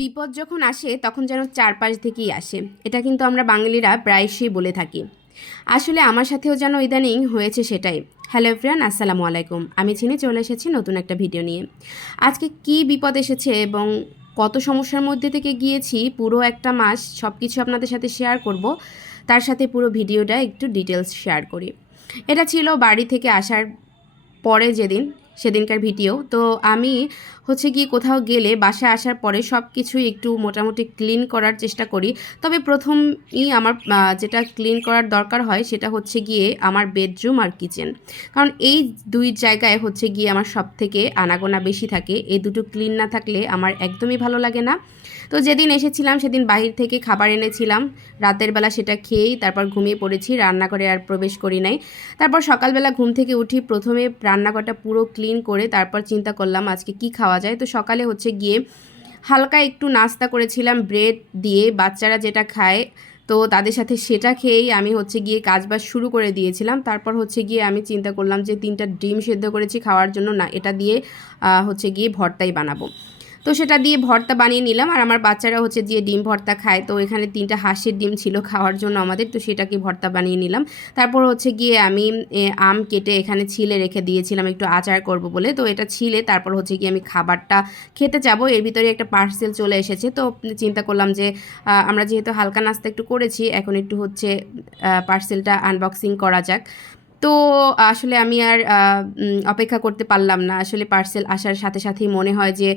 বিপদ যখন আসে, তখন যেন চারপাশ থেকেই আসে। এটা কিন্তু আমরা বাঙালিরা প্রায়শই বলে থাকি। আসলে আমার সাথেও যেন ইদানিং হয়েছে সেটাই। হ্যালো ফ্রেন্ড আসসালামু আলাইকুম। আমি চিনে, চলে এসেছি নতুন একটা ভিডিও নিয়ে। আজকে কি বিপদ এসেছে এবং কত সমস্যার মধ্যে থেকে গিয়েছি, পুরো একটা মাস সব কিছু আপনাদের সাথে শেয়ার করব। তার সাথে পুরো ভিডিওটা একটু ডিটেলস শেয়ার করি। এটা ছিল বাড়ি থেকে আসার পরে যেদিন, সেদিনকার ভিডিও। তো আমি হচ্ছে গিয়ে কোথাও গেলে বাসায় আসার পরে সব কিছুই একটু মোটামুটি ক্লিন করার চেষ্টা করি। তবে প্রথমই আমার যেটা ক্লিন করার দরকার হয় সেটা হচ্ছে গিয়ে আমার বেডরুম আর কিচেন কারণ এই দুই জায়গায় হচ্ছে গিয়ে আমার সব থেকে আনাগোনা বেশি থাকে। এই দুটো ক্লিন না থাকলে আমার একদমই ভালো লাগে না। তো যেদিন এসেছিলাম সেদিন বাহির থেকে খাবার এনেছিলাম। রাতের বেলা সেটা খেয়েই তারপর ঘুমিয়ে পড়েছি, রান্নাঘরে আর প্রবেশ করি নাই। তারপর সকালবেলা ঘুম থেকে উঠি প্রথমে রান্নাঘরটা পুরো ক্লিন করে তারপর চিন্তা করলাম আজকে কি খাওয়া যায়। তো সকালে হচ্ছে গিয়ে হালকা একটু নাস্তা করেছিলাম, ব্রেড দিয়ে। বাচ্চারা যেটা খায়, তো তাদের সাথে সেটা খেয়েই আমি হচ্ছে গিয়ে কাজ বাজ শুরু করে দিয়েছিলাম। তারপর হচ্ছে গিয়ে আমি চিন্তা করলাম যে, তিনটা ডিম সেদ্ধ করেছি, খাওয়ার জন্য না, এটা দিয়ে হচ্ছে গিয়ে ভর্তাই বানাবো। তো সেটা দিয়ে ভর্তা বানিয়ে নিলাম। আর আমার বাচ্চারা হচ্ছে যে ডিম ভর্তা খায়, তো এখানে তিনটা হাঁসের ডিম ছিল খাওয়ার জন্য আমাদের, তো সেটাকে ভর্তা বানিয়ে নিলাম। তারপর হচ্ছে গিয়ে আমি আম কেটে এখানে ছিলে রেখে দিয়েছিলাম, একটু আচার করব বলে। তো এটা ছিলে, তারপর হচ্ছে গিয়ে আমি খাবারটা খেতে যাব। এর ভিতরে একটা পার্সেল চলে এসেছে। তো চিন্তা করলাম যে আমরা যেহেতু হালকা নাস্তা একটু করেছি, এখন একটু হচ্ছে পার্সেলটা আনবক্সিং করা যাক। তো আসলে আমি আর অপেক্ষা করতে পারলাম না। আসলে পার্সেল আসার সাথে সাথেই মনে হয় যে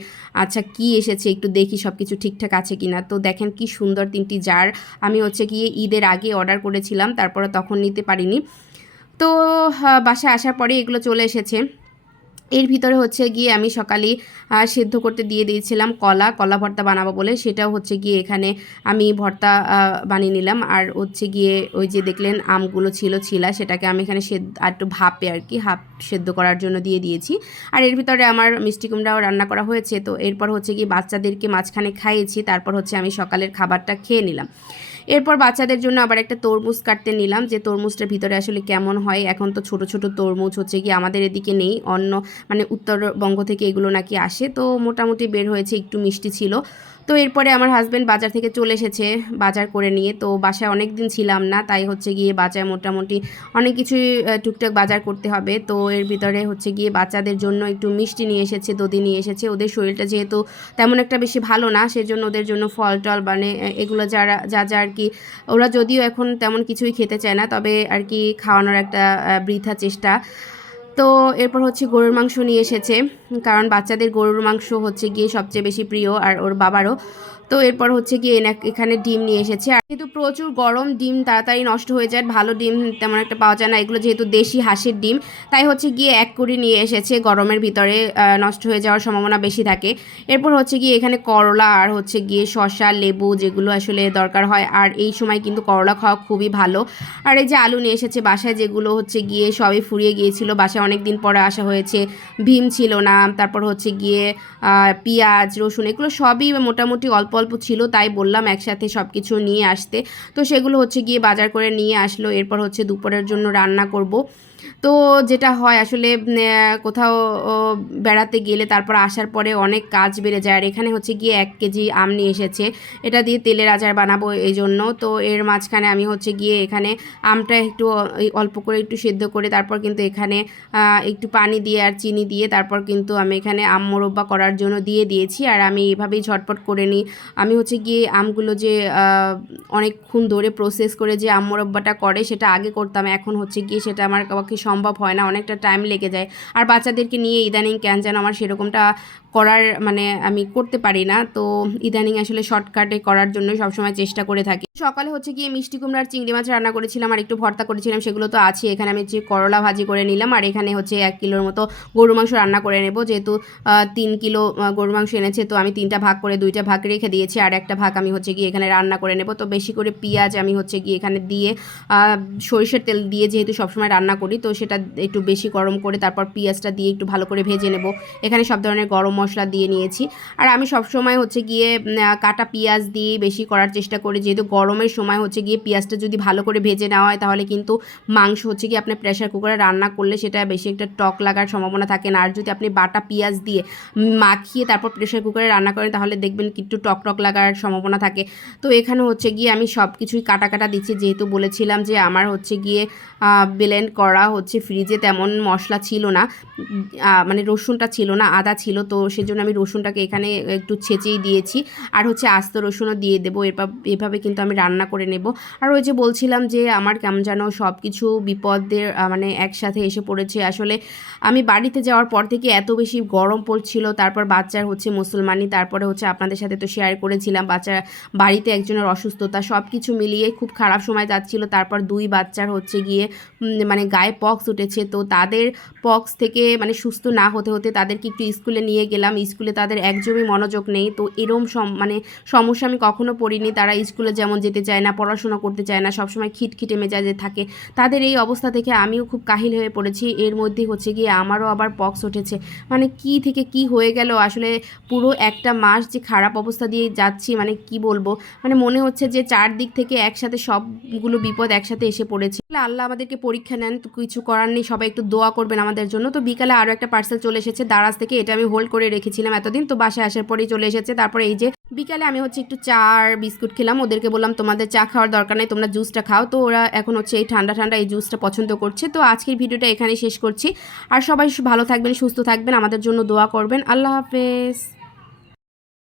আচ্ছা কি এসেছে, একটু দেখি সব কিছু ঠিকঠাক আছে কি না তো দেখেন কি সুন্দর তিনটি জার আমি হচ্ছে গিয়ে ঈদের আগে অর্ডার করেছিলাম, তারপরে তখন নিতে পারিনি। তো বাসায় আসার পরে এগুলো চলে এসেছে। এর ভিতরে হচ্ছে গিয়ে আমি সকালে সেদ্ধ করতে দিয়ে দিয়েছিলাম কলা কলা ভর্তা বানাবো বলে। সেটাও হচ্ছে গিয়ে এখানে আমি ভর্তা বানিয়ে নিলাম। আর হচ্ছে গিয়ে ওই যে দেখলেন আমগুলো ছিল ছিলা, সেটাকে আমি এখানে সেদ্ধ আর একটু ভাপে আর কি, হাফ সেদ্ধ করার জন্য দিয়ে দিয়েছি। আর এর ভিতরে আমার মিষ্টি কুমড়াও রান্না করা হয়েছে। তো এরপর হচ্ছে গিয়ে বাচ্চাদেরকে মাঝখানে খাইয়েছি। তারপর হচ্ছে আমি সকালের খাবারটা খেয়ে নিলাম। এরপর বাচ্চাদের জন্য আবার একটা তরমুজ কাটতে নিলাম, যে তরমুজটার ভিতরে আসলে কেমন হয়। এখন তো ছোট ছোট তরমুজ হচ্ছে কি আমাদের এদিকে নেই, অন্য মানে উত্তরবঙ্গ থেকে এগুলো নাকি আসে। তো মোটামুটি বের হয়েছে, একটু মিষ্টি ছিল। তো এরপরে আমার হাজব্যান্ড বাজার থেকে চলে এসেছে, বাজার করে নিয়ে। তো বাসায় অনেক দিন ছিলাম না, তাই হচ্ছে গিয়ে বাজার মোটামুটি অনেক কিছুই টুকটাক বাজার করতে হবে। তো এর ভিতরে হচ্ছে গিয়ে বাচ্চাদের জন্য একটু মিষ্টি নিয়ে এসেছে, দধি নিয়ে এসেছে। ওদের শরীরটা যেহেতু তেমন একটা বেশি ভালো না, সেজন্য ওদের জন্য ফল টল মানে এগুলো যারা, যা যা আর কি, ওরা যদিও এখন তেমন কিছুই খেতে চায় না, তবে আর কি খাওয়ানোর একটা বৃথা চেষ্টা। তো এরপর হচ্ছে গরুর মাংস নিয়ে এসেছে, কারণ বাচ্চাদের গরুর মাংস হচ্ছে গিয়ে সবচেয়ে বেশি প্রিয় আর ওর বাবারও। তো এরপর হচ্ছে গিয়ে এখানে ডিম নিয়ে এসেছে। আর যেহেতু প্রচুর গরম, ডিম তাড়াতাড়ি নষ্ট হয়ে যায়, ভালো ডিম তেমন একটা পাওয়া যায় না। এগুলো যেহেতু দেশি হাঁসের ডিম, তাই হচ্ছে গিয়ে এক কুড়ি নিয়ে এসেছে। গরমের ভিতরে নষ্ট হয়ে যাওয়ার সম্ভাবনা বেশি থাকে। এরপর হচ্ছে গিয়ে এখানে করলা আর হচ্ছে গিয়ে শসা, লেবু যেগুলো আসলে দরকার হয়। আর এই সময় কিন্তু করলা খাওয়া খুবই ভালো। আর এই যে আলু নিয়ে এসেছে বাসায়, যেগুলো হচ্ছে গিয়ে সবই ফুরিয়ে গিয়েছিল। বাসায় অনেক দিন পরে আসা হয়েছে। ভীম ছিল না, তারপর হচ্ছে গিয়ে পেঁয়াজ, রসুন, এগুলো সবই মোটামুটি অল্প অল্প ছিল, তাই বললাম একসাথে সব কিছু নিয়ে আসতে। তো সেগুলো হচ্ছে গিয়ে বাজার করে নিয়ে আসলো, এরপর হচ্ছে দুপুরের জন্য রান্না করব। তো যেটা হয় আসলে কোথাও বেড়াতে গেলে তারপর আসার পরে অনেক কাজ বেড়ে যায়। আর এখানে হচ্ছে গিয়ে এক কেজি আম নিয়ে এসেছে। এটা দিয়ে তেলের আচার বানাবো এই জন্য তো এর মাঝখানে আমি হচ্ছে গিয়ে এখানে আমটা একটু অল্প করে একটু সেদ্ধ করে তারপর কিন্তু এখানে একটু পানি দিয়ে আর চিনি দিয়ে তারপর কিন্তু আমি এখানে আম মোরব্বা করার জন্য দিয়ে দিয়েছি। আর আমি এভাবেই ঝটপট করে নিই। আমি হচ্ছে গিয়ে আমগুলো যে অনেকক্ষণ ধরে প্রসেস করে যে আম মোরব্বাটা করে সেটা আগে করতাম। এখন হচ্ছে গিয়ে সেটা আমার পক্ষে সম্ভব হয় না, অনেকটা টাইম লেগে যায়। আর বাচ্চাদেরকে নিয়ে ইদানিং কেন যেন আমার সেরকমটা করার মানে আমি করতে পারি না। তো ইদানিং আসলে শর্টকাটে করার জন্য সবসময় চেষ্টা করে থাকি। সকালে হচ্ছে গিয়ে মিষ্টি কুমড়ার চিংড়ি মাছ রান্না করেছিলাম, আর একটু ভর্তা করেছিলাম, সেগুলো তো আছে এখানে আমি হচ্ছে করলা ভাজি করে নিলাম, আর এখানে হচ্ছে এক কিলোর মতো গরু মাংস রান্না করে নেব। যেহেতু তিন কিলো গরু মাংস এনেছে, তো আমি তিনটা ভাগ করে দুইটা ভাগ রেখে দিয়েছি, আর একটা ভাগ আমি হচ্ছে গিয়ে এখানে রান্না করে নেব। তো বেশি করে পেঁয়াজ আমি হচ্ছে গিয়ে এখানে দিয়ে সরিষার তেল দিয়ে যেহেতু সবসময় রান্না করি, তো সেটা একটু বেশি গরম করে তারপর পেঁয়াজটা দিয়ে একটু ভালো করে ভেজে নেব। এখানে সব ধরনের গরম মশলা দিয়ে নিয়েছি। আর আমি সব সময় হচ্ছে গিয়ে কাটা পেঁয়াজ দিয়ে বেশি করার চেষ্টা করি। যেহেতু গরমের সময় হচ্ছে গিয়ে পেঁয়াজটা যদি ভালো করে ভেজে নেওয়া হয়, তাহলে কিন্তু মাংস হচ্ছে কি আপনি প্রেশার কুকারে রান্না করলে সেটা বেশি একটা টক লাগার সম্ভাবনা থাকে না। আর যদি আপনি বাটা পেঁয়াজ দিয়ে মাখিয়ে তারপর প্রেশার কুকারে রান্না করেন, তাহলে দেখবেন কি একটু টক টক লাগার সম্ভাবনা থাকে। তো এখানে হচ্ছে গিয়ে আমি সব কিছুই কাটা কাটা দিচ্ছি। যেহেতু বলেছিলাম যে আমার হচ্ছে গিয়ে ব্লেন্ড করা হচ্ছে ফ্রিজে তেমন মশলা ছিল না মানে রসুনটা ছিল না, আদা ছিল, তো সেজন্য আমি রসুনটাকে এখানে একটু ছেঁচেই দিয়েছি। আর হচ্ছে আস্ত রসুনও দিয়ে দেবো এভাবে এভাবে কিন্তু আমি রান্না করে নেব। আর ওই যে বলছিলাম যে আমার কেমন যেন সব কিছু বিপদের মানে একসাথে এসে পড়েছে। আসলে আমি বাড়িতে যাওয়ার পর থেকে এত বেশি গরম পড়ছিল, তারপর বাচ্চার হচ্ছে মুসলমানি তারপরে হচ্ছে আপনাদের সাথে তো শেয়ার করেছিলাম বাচ্চার বাড়িতে একজনের অসুস্থতা সব কিছু মিলিয়ে খুব খারাপ সময় যাচ্ছিল, তারপর দুই বাচ্চার হচ্ছে গিয়ে মানে গায়ে পক্স উঠেছে। তো তাদের পক্স থেকে মানে সুস্থ না হতে হতে তাদেরকে একটু স্কুলে নিয়ে গেলাম। স্কুলে তাদের একদমই মনোযোগ নেই। তো এরম মানে সমস্যা আমি কখনো পড়িনি। তারা স্কুলে যেমন যেতে চায় না, পড়াশোনা করতে চায় না, সবসময় খিটখিটে মেজাজে থাকে। তাদের এই অবস্থা থেকে আমিও খুব কাহিল হয়ে পড়েছি। এর মধ্যে হচ্ছে গিয়ে আমারও আবার পক্স উঠেছে। মানে কি থেকে কি হয়ে গেল? আসলে পুরো একটা মাস যে খারাপ অবস্থা দিয়ে যাচ্ছি মানে কি বলব? মানে মনে হচ্ছে যে চারদিক থেকে একসাথে সবগুলো বিপদ একসাথে এসে পড়েছে। আল্লাহ আমাদেরকে পরীক্ষা নেন। কিছু করার নেই, সবাই একটু দোয়া করবেন আমাদের জন্য। তো বিকালে আরও একটা পার্সেল চলে এসেছে দারাজ থেকে, এটা আমি হোল্ড করে রেখেছিলাম এতদিন, তো বাসায় আসার পরেই চলে এসেছে। তারপরে এই যে বিকালে আমি হচ্ছে একটু চা আর বিস্কুট খেলাম, ওদেরকে বললাম তোমাদের চা খাওয়ার দরকার নেই, তোমরা জুসটা খাও। তো ওরা এখন হচ্ছে এই ঠান্ডা ঠান্ডা এই জুসটা পছন্দ করছে। তো আজকের ভিডিওটা এখানেই শেষ করছি। আর সবাই ভালো থাকবেন, সুস্থ থাকবেন, আমাদের জন্য দোয়া করবেন। আল্লাহ হাফেজ।